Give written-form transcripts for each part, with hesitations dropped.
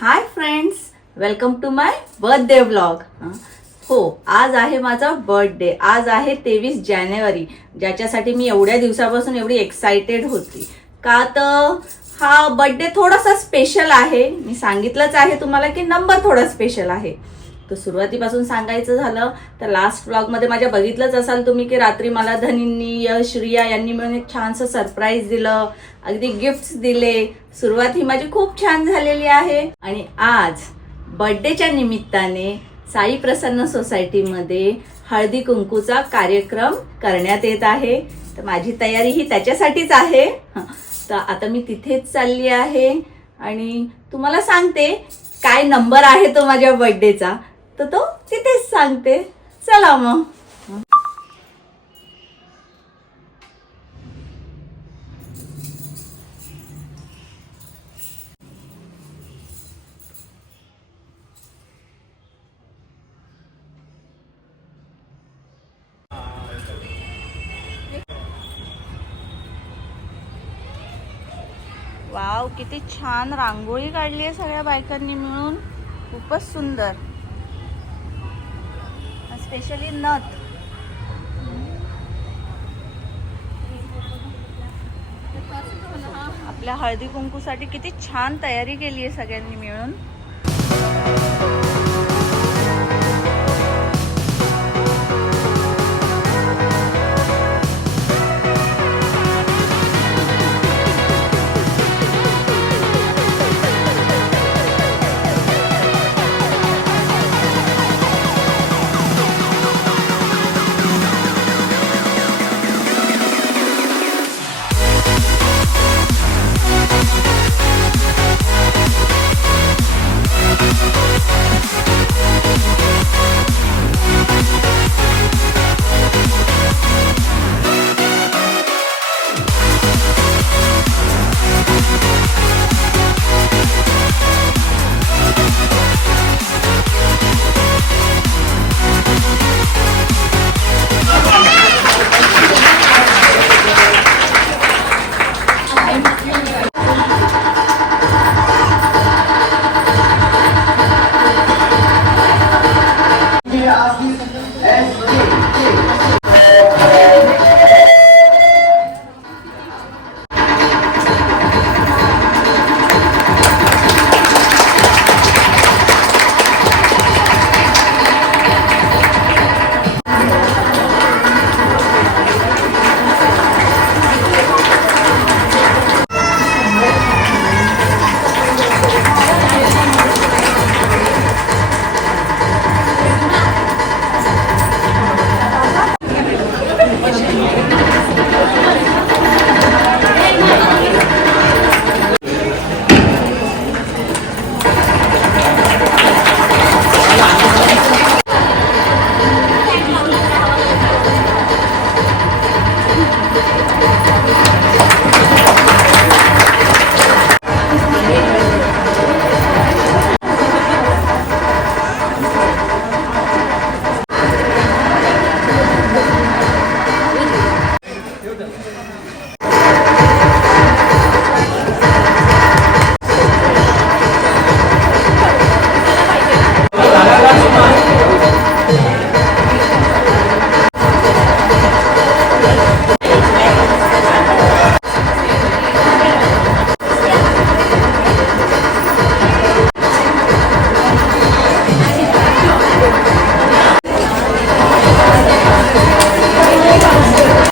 High friends, welcome to my birthday vlog. हो, आज आहे माझा बर्थडे. आज आहे 23 जानेवारी, ज्याच्यासाठी मी एवढ्या दिवसापासून एवढी एक्साइटेड होती. का तर हा बर्थडे थोडासा स्पेशल आहे. मी सांगितलंच आहे तुम्हाला की नंबर थोडा स्पेशल आहे. तर सुरुवातीपासून सांगायचं झालं तर लास्ट व्लॉगमध्ये माझ्या बघितलंच असाल तुम्ही की रात्री मला धनींनी, यश, रिया यांनी मिळून एक छानसं सरप्राईज दिलं, अगदी गिफ्ट्स दिले. सुरुवात ही माझी खूप छान झालेली आहे. आणि आज बर्थडेच्या निमित्ताने साई प्रसन्न सोसायटीमध्ये हळदी कुंकूचा कार्यक्रम करण्यात येत आहे. तर माझी तयारी ही त्याच्यासाठीच आहे. तर आता मी तिथेच चालली आहे आणि तुम्हाला सांगते काय नंबर आहे तो माझ्या बर्थडेचा, तर तो तिथेच सांगते. चला मग. वाव, किती छान रांगोळी काढली आहे सगळ्या बायकांनी मिळून. खूपच सुंदर. स्पेशली नथ. आपल्या हळदी कुंकूसाठी किती छान तयारी केली आहे सगळ्यांनी मिळून.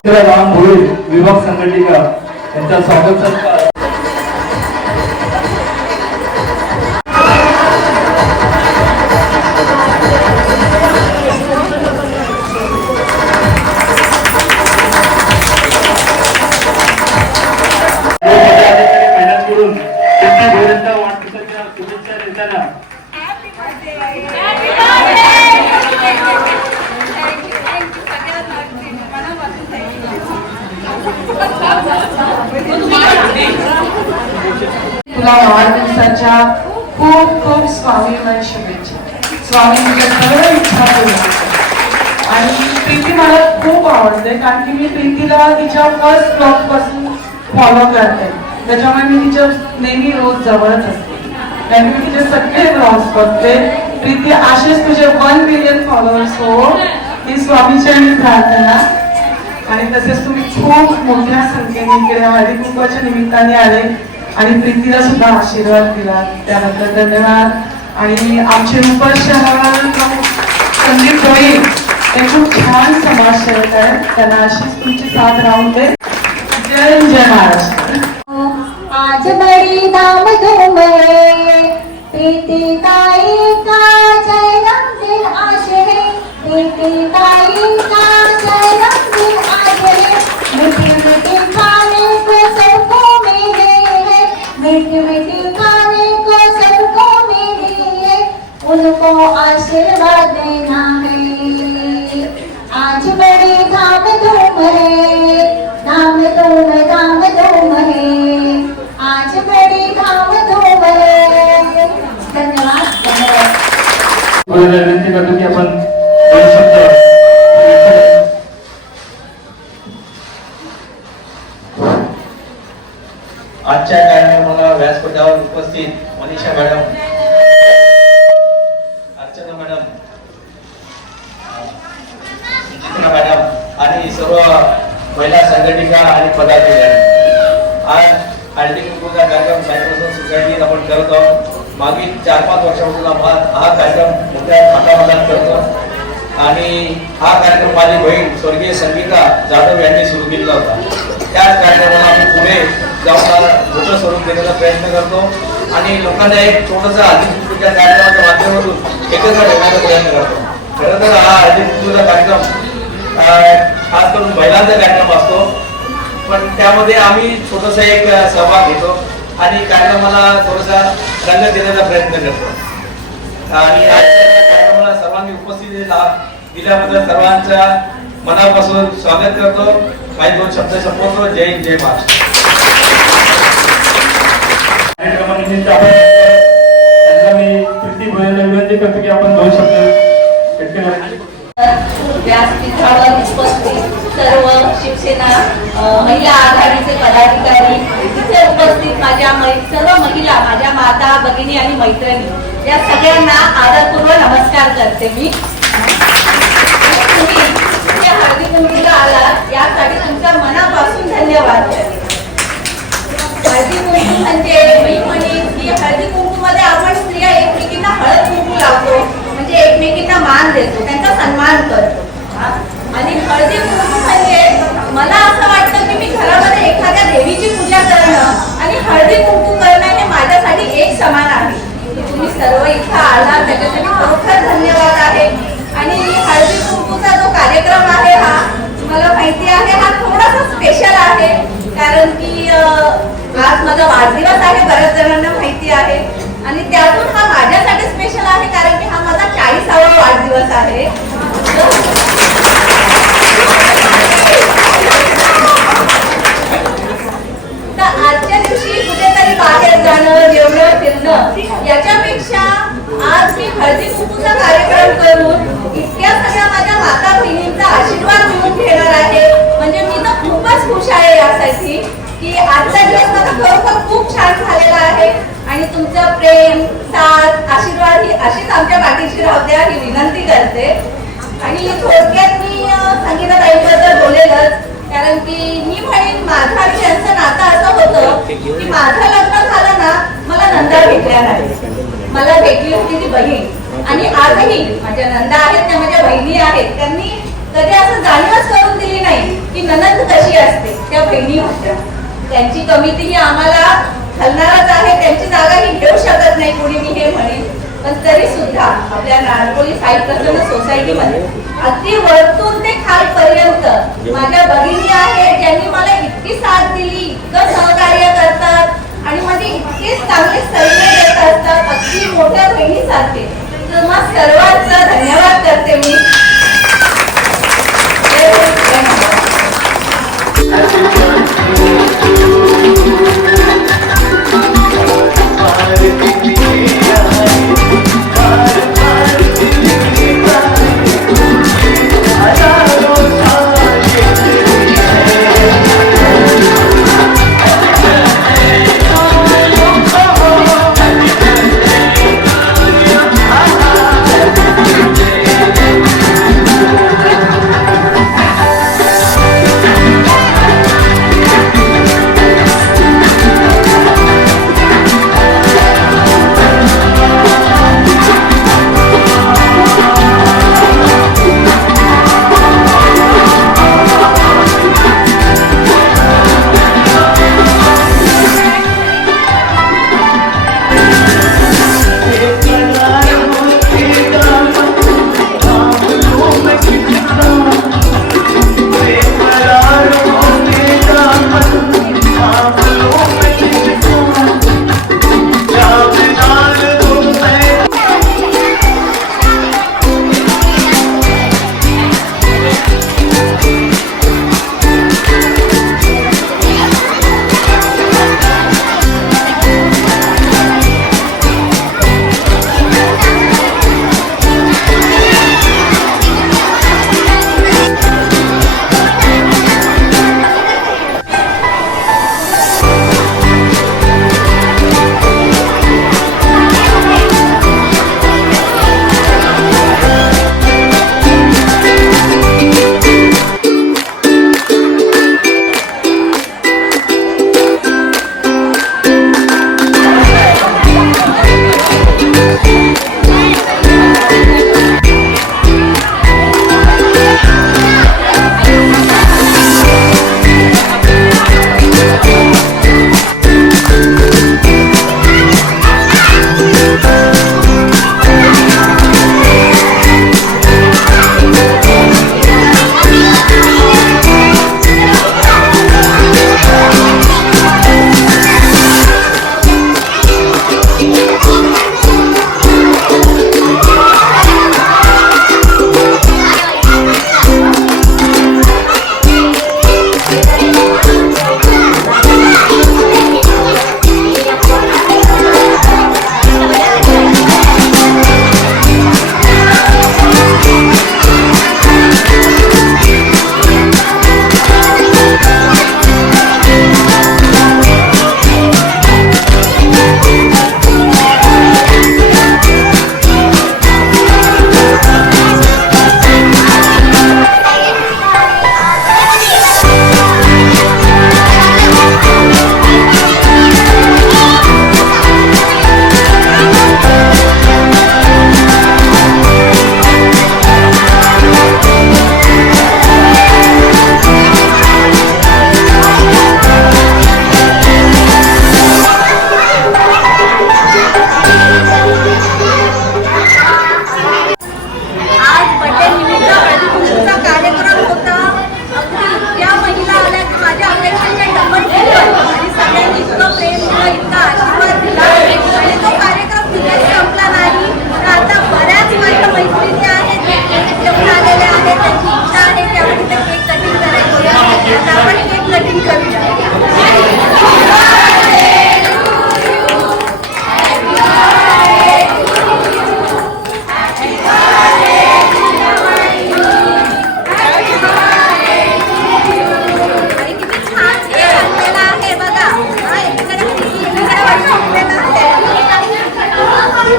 राम भोईर विभाग संघटिका यांचा स्वागत सत्कार. मेहनत करून वाढदिवसाच्या शुभेच्छा देताना तुला वाढदिवसाच्या खूप खूप स्वामींना शुभेच्छा. स्वामी तुझ्या सर्व इच्छा पूर्ण करतात. आणि प्रीती मला खूप आवडते, कारण की मी प्रीतीला तिच्या फर्स्ट ब्लॉग पासून फॉलो करते, त्याच्यामुळे मी तिच्या नेहमी रोज जवळच असते. कारण मी तुझे सगळे ब्लॉग्स बघते. प्रीती असेच तुझे 1 बिलियन फॉलोअर्स हो, ही स्वामीचरणी प्रार्थना. आणि तसेच तुम्ही खूप मोठ्या संख्येने इकडे हळदी कुंकवाच्या निमित्ताने आले आणि प्रीतीला सुद्धा आशीर्वाद दिला, त्याबद्दल धन्यवाद. आणि आमचे रुपल शहर संदीप भोई ते खूप छान समाजसेवक आहेत, त्यांना अशीच तुमची साथ राहून दे. जय जय महाराष्ट्र. आज बड़ी धाम धूम है, प्रीति काई का जन्मदिन आज है, प्रीति काई का जन्मदिन आज है. मीठी मीठी खाने को सबको मिले है, मीठी मीठी खाने को सबको मिले है, उनको आशीर्वाद देना है. आज बड़ी धाम धूम है, धाम धूम है, आज बड़ी धाम धूम है. धन्यवाद धन्यवाद. विनंती करतो की आपण दोन शब्द आजच्या कार्यक्रमाला व्यासपीठावर उपस्थित मनीषा मॅडम, अर्चना मॅडम, जितना मॅडम आणि सर्व महिला संघटिका आणि पदाधिकारी. आज हळदी कुंकूचा कार्यक्रम सायकोसोन सोसायटीत आपण करत आहोत. मागील 4-5 वर्षापासून हा कार्यक्रम मोठ्या थाटामाटात करतो आणि हा कार्यक्रम माझी बहीण स्वर्गीय संगीता जाधव यांनी सुरू केलेला होता. त्याच कार्यक्रमाला आम्ही पुढे जाऊन मोठं स्वरूप देण्याचा प्रयत्न करतो आणि लोकांना एक छोटंसं हळदी कुंकूच्या कार्यक्रमाच्या माध्यमातून एकत्र ठेवण्याचा प्रयत्न करतो. खरं तर हा हळदी कुंकूचा कार्यक्रम खास करून महिलांचा कार्यक्रम असतो, पण त्यामध्ये आम्ही छोटंसं एक सहभाग घेतो आणि कार्यक्रमाला थोडासा रंग देण्याचा प्रयत्न करतो. आणि आजच्या कार्यक्रमाला सर्वांनी उपस्थिती दिल्याबद्दल सर्वांच्या मनापासून स्वागत करतो. काही 2 शब्द संपवतो. जय हिंद, जय महाराष्ट्र. कार्यक्रमानिमित्त आपण त्यांना मी प्रीती भोईला विनंती करतो की आपण 2 शब्द व्यक्त व्यासपीठावर उपस्थित सर्व शिवसेना महिला आघाडीचे पदाधिकारी, इथे उपस्थित माझ्या सर्व महिला, माझ्या माता भगिनी आणि मैत्रिणी, या सगळ्यांना आदरपूर्वक नमस्कार करते मी. तुम्ही या हळदी कुंकूला आलात यासाठी तुमच्या मनापासून धन्यवाद. हळदी कुंकू म्हणजे मी म्हणेन की हळदी कुंकूमध्ये आपण स्त्रिया एकमेकींना हळद कुंकू लावतो, म्हणजे एकमेकींना मान देतो, त्यांचा सन्मान करतो. आणि हळदी कुंकू म्हणजे मला असं वाटतं की मी घरामध्ये एखाद्या देवीची पूजा करणं आणि हळदी कुंकू करणं हे माझ्यासाठी एक समान आहे. तुम्ही सर्व इथं आला त्याच्यासाठी खरोखर धन्यवाद आहे. आणि हळदी कुंकूचा जो कार्यक्रम आहे हा मला माहिती आहे, हा थोडासा स्पेशल आहे कारण की आज माझा वाढदिवस आहे, बऱ्याच जणांना माहिती आहे. आणि त्यातून हा माझ्यासाठी स्पेशल आहे कारण की हा माझा 40वा वाढदिवस आहे. तर आजच्या दिवशी कुठेतरी बाहेर जाणं, जेवणं, फिरणं याच्यापेक्षा आज मी हळदी कुंकूचा कार्यक्रम करून इतक्या सगळ्या माझ्या माता बहिणींचा आशीर्वाद मिळवून घेणार आहे. म्हणजे मी तर खूपच खुश आहे यासाठी की आजचा दिवस माझा खरोखर खूप छान झालेला आहे. आणि तुमचं प्रेम, साथ, आशीर्वाद ही अशीच आमच्या पाठीशी राहू द्या ही विनंती करते. आणि थोडक्यात मी संगीताताईंबद्दल बोलेलच कारण की मी म्हणेन माझं आणि त्यांचं नातं असं होतं की माझं लग्न झालं ना, मला नंदा भेटल्या नाही, मला भेटली होती ती बहीण. आणि आजही माझ्या नंदा आहेत, त्या माझ्या बहिणी आहेत, त्यांनी कधी असं जाणीवच करून दिली नाही की ननंद कशी असते. त्या बहिणी होत्या, त्यांची कमिटी ही आम्हाला घालणारच आहे, त्यांची जागा ही घेऊ शकत नाही कोणी, मी हे म्हणेन. पण तरी सुद्धा आपल्या नारकोली साई प्रसन्न सोसायटीमध्ये अगदी वरतून ते खालपर्यंत माझ्या भगिनी आहेत ज्यांनी मला इतकी साथ दिली, इतकं सहकार्य करतात आणि माझे इतके चांगले सल्ले देत असतात, अगदी मोठ्या बहिणीसारखे. तर मग सर्वांचा धन्यवाद करते मी.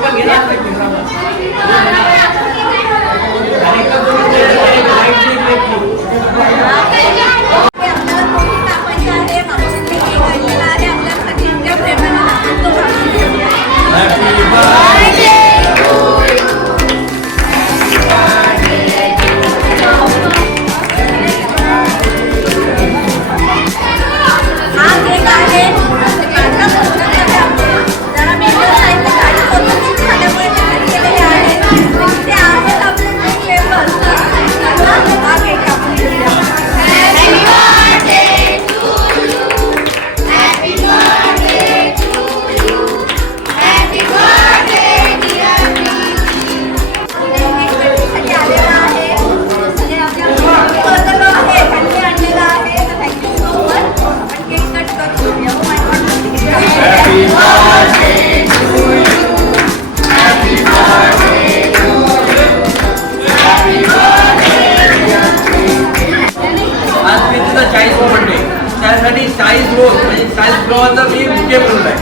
पण घे ना. त्यासाठी 40 रोज म्हणजे 40 किलोचा मी बुके बनवलाय.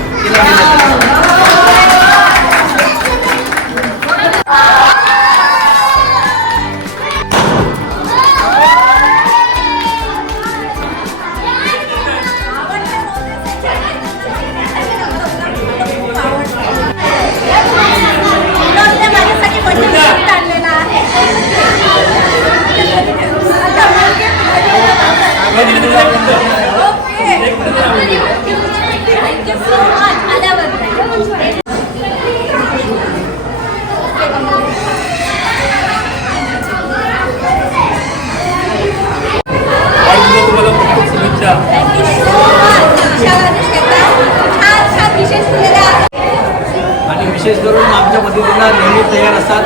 आणि विशेष करून आमच्या पद्धतीनं नेहमी तयार असतात,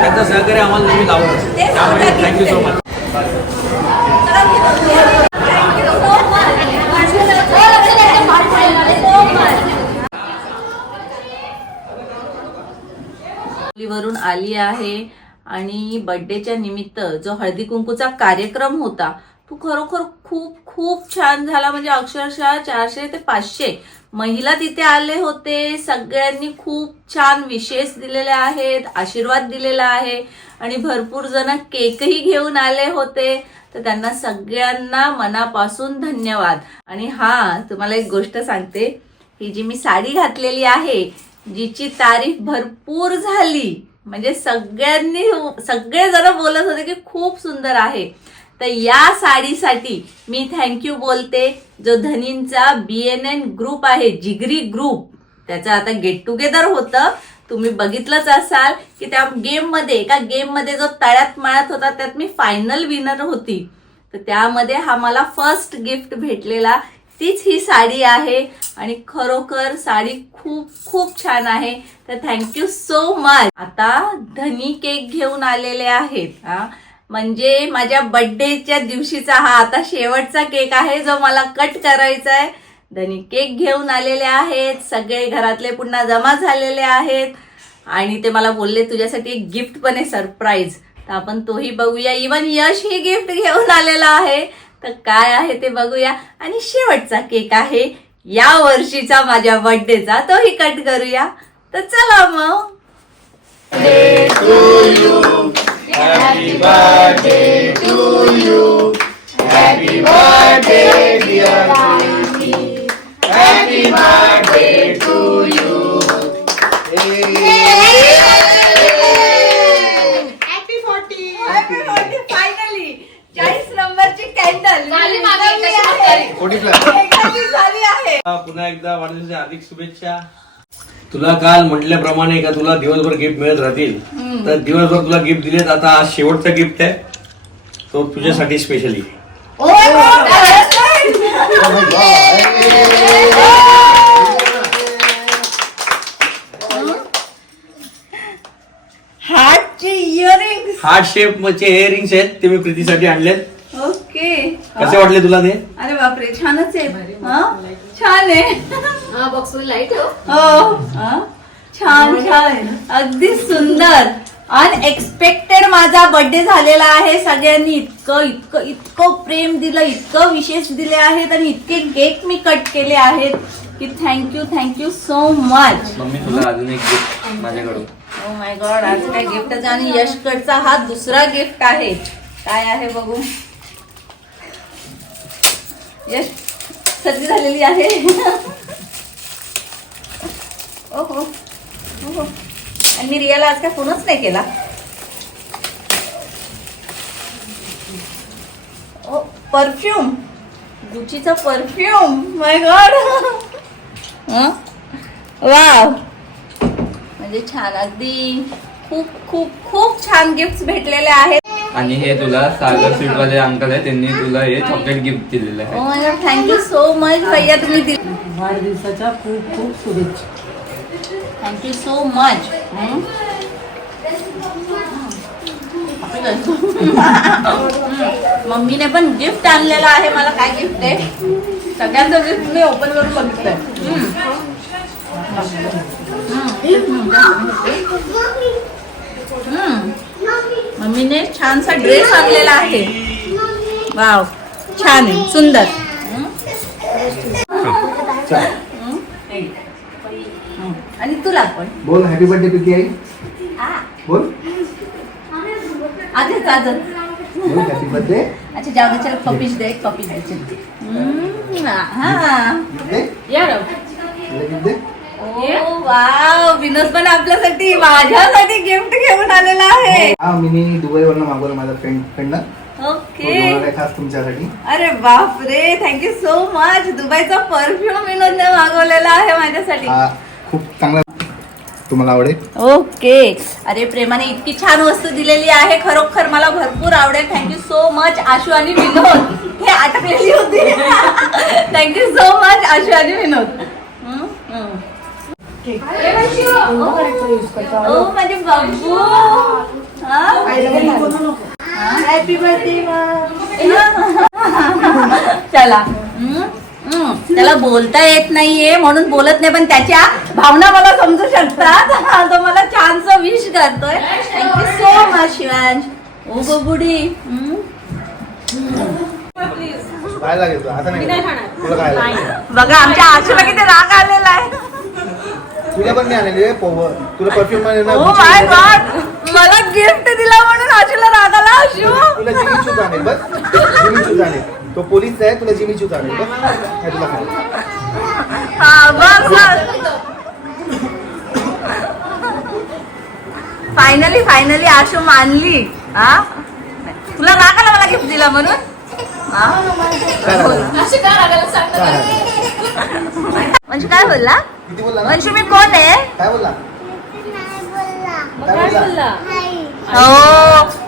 त्यांचं सहकार्य आम्हाला नेहमी लावत असते. त्यामुळे थँक्यू सो मच. वरून आली आहे आणि बर्थडेच्या निमित्त जो हळदी कुंकूचा कार्यक्रम होता तो खरोखर खूप खूप छान झाला. म्हणजे अक्षरशः 400 ते 500 महिला तिथे आले होते. सगळ्यांनी खूप छान विशेष दिलेले आहेत, आशीर्वाद दिलेला आहे आणि भरपूर जण केकही घेऊन आले होते. तर त्यांना सगळ्यांना मनापासून धन्यवाद. आणि हा तुम्हाला एक गोष्ट सांगते, ही जी मी साडी घातलेली आहे जिची तारीफ भरपूर झाली, म्हणजे सगळेजण बोलत होते की खूप सुंदर आहे. तर या साडीसाठी मी थँक्यू बोलते. जो धनींचा BNN ग्रुप आहे, जिगरी ग्रुप, त्याचं आता गेट टुगेदर होतं, तुम्ही बघितलंच असाल की त्या एका गेममध्ये जो तळ्यात मळ्यात होता त्यात मी फायनल विनर होती. तर त्यामध्ये हा मला फर्स्ट गिफ्ट भेटलेला तीच ही साडी आहे आणि खरोखर साडी खूप खूप छान आहे. तर थँक्यू सो मच. आता धनी केक घेऊन आलेले आहेत. म्हणजे माझ्या बर्थडेच्या दिवशीचा हा आता शेवटचा केक आहे जो मला कट करायचा आहे. धनी केक घेऊन आलेले आहेत, सगळे घरातले पुन्हा जमा झालेले आहेत आणि ते मला बोलले तुझ्यासाठी एक गिफ्ट पण आहे सरप्राईज. तर आपण तोही बघूया. इवन यश ही गिफ्ट घेऊन आलेला आहे. तर काय आहे ते बघूया. आणि शेवटचा केक आहे या वर्षीचा माझ्या बर्थडेचा, तोही कट करूया. तर चला मग. Happy birthday to you. Happy birthday dear Preeti. Happy birthday to you. Happy 40 finally 40 नंबरची कॅन्डल झाली आहे. पुन्हा एकदा वाढदिवसाच्या हार्दिक शुभेच्छा. तुला काल म्हटल्याप्रमाणे का तुला दिवसभर गिफ्ट मिळत राहतील, तर दिवसभर तुला गिफ्ट दिलेत. आता आज शेवटचा गिफ्ट आहे तो तुझ्यासाठी स्पेशली. हार्ट शेप चे इयरिंग्स आहेत, ते मी प्रीतीसाठी आणलेत. ओके, कसे वाटले तुला ते? अरे बापरे, छानच आहे. छान आहे. बॉक्स मध्ये लाईट हो, छान छान, अगदी सुंदर. अनएक्सपेक्टेड माझा बर्थडे झालेला आहे. सगळ्यांनी इतकं इतकं इतकं प्रेम दिलं, इतकं विशेष दिले आहेत आणि इतके केक मी कट केले आहेत. की थँक्यू सो मच. मम्मी तुला अजून एक गिफ्ट माझ्याकडून. ओ माय गॉड, आज काय गिफ्टचा आणि यशकडचा हा दुसरा गिफ्ट आहे. काय आहे बघू. यश सर्दी झालेली आहे. ओहो ओहो. आणि मी रियाला आज काय फोनच नाही केला. ओ परफ्यूम, गुचीचा परफ्यूम. माय गॉड. वाव, म्हणजे छान, अगदी खूप खूप खूप छान गिफ्ट भेटलेले आहेत. आणि हे तुला सागर स्वीटवाले अंकल आहे, त्यांनी तुला हे चॉकलेट गिफ्ट दिलेलं ओ आहे. माय गॉड, थँक्यू सो मच भैया, तुम्ही दिले. वाढदिवसाच्या खूप खूप शुभेच्छा. Thank you so much. मम्मीने पण गिफ्ट आणलेलं आहे. मला काय गिफ्ट आहे, सगळ्यांचं गिफ्ट मी ओपन करून बघितलंय. मम्मीने छानसा ड्रेस आणलेला आहे. वाव, छान आहे, सुंदर. आणि तुला पण बोल हॅपी बर्थडे प्रीती आई. बोल आजच आजच. बोल हॅपी बर्थडे. अच्छा जाऊ दे, चल पपीज दे, पपीज दे. चल. हा दे या गिफ्ट दे. ओ वाव, विनोद पण आपल्यासाठी, माझ्यासाठी गिफ्ट घेऊन आलेला आहे. हा मी दुबईवरनं मागवलं माझ्या फ्रेंडनं. ओके. खास तुमच्यासाठी. अरे बाप रे, थँक्यू सो मच. दुबईचा परफ्यूम विनोदने मागवलेला आहे माझ्यासाठी. हा खूप चांगला, तुम्हाला आवडेल. ओके. अरे प्रेमाने इतकी छान वस्तू दिलेली आहे, खरोखर मला भरपूर आवडेल. थँक्यू सो मच आशू आणि विनोद. हे अटकलेली होती. थँक्यू सो मच आशू आणि विनोद. ओ माझे बाबू. Happy birthday. चला. त्याला बोलता येत नाहीये म्हणून बोलत नाही, पण त्याच्या भावना मला समजू शकतात. तो मला छानसं विश करतोय. Thank you so much Shivansh. ओ बबुडी. काय लागेल आता नाही तुला काय लागेल. बघा आमच्या आशूला किती राग आलेला आहे. तुला पण नाही आलेली तुला परफ्यूम ओ माय गॉड, मला गिफ्ट दिला म्हणून आशूला राग आला. आशू तुला जिमी चूज आणेल बस. जिमी चूज आणेल. तो पोलीस आहे, तुला जिमी चूज आणेल बस. काय तुला काय. हा बस. फायनली आशू मानली. हा तुला राग आला मला गिफ्ट दिला म्हणून. म्हणजे काय बोलला. किती बोलला ना? म्हणजे मी कोण आहे. काय बोलला. काय बोलला. हो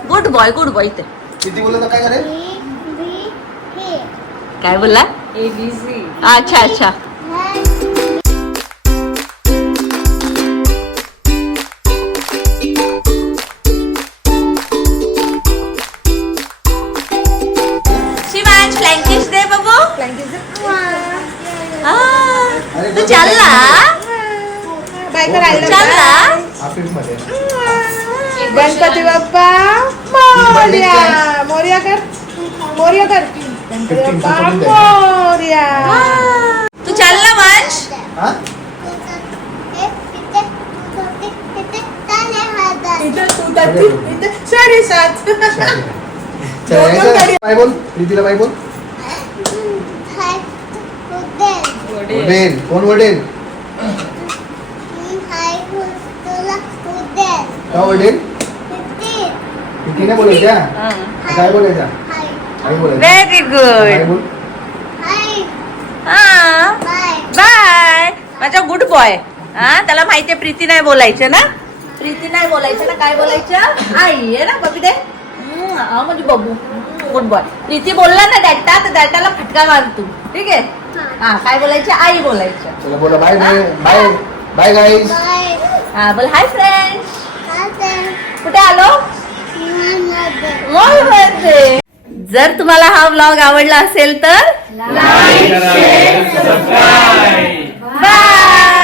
गुड बॉय ते. किती बोलला तर काय झालं. काय बोलला. ABC. अच्छा. शिवांश फ्लँकिश दे बाबू. तू चालला. चालला. ऑफिस मध्ये गणपती बाप्पा मोरया. मोरया कर. गणपती बाप्पा मोरया. तू चालला वंश. हा इथं 7:30. काय बोल प्रीतीला काय बोल. वडेल कोण वडेल. का वडेल. प्रीतीने बोलायच्या. काय बोलायच्या. काय बोलायचं. व्हेरी काय गुड. बोल. हा बाय माझा गुड बॉय. हा त्याला माहितीये प्रीती नाही बोलायचं ना. प्रीती नाही बोलायचं ना. काय बोलायचं. आई आहे ना बबी दे. म्हणजे बबू गुड बॉय. प्रीती बोलला ना डॅटा, तर डॅटाला फटका मार तू. ठीक आहे. हा काय बोलायचं. आई बोलायचं. चला बोला बाय बाय बाय गाईज. हा बोल हाय फ्रेंड्स. कुठे आलो. मॉलमध्ये. जर तुम्हाला हा व्लॉग आवडला असेल तर लाईक करा, सबस्क्राईब. बाय.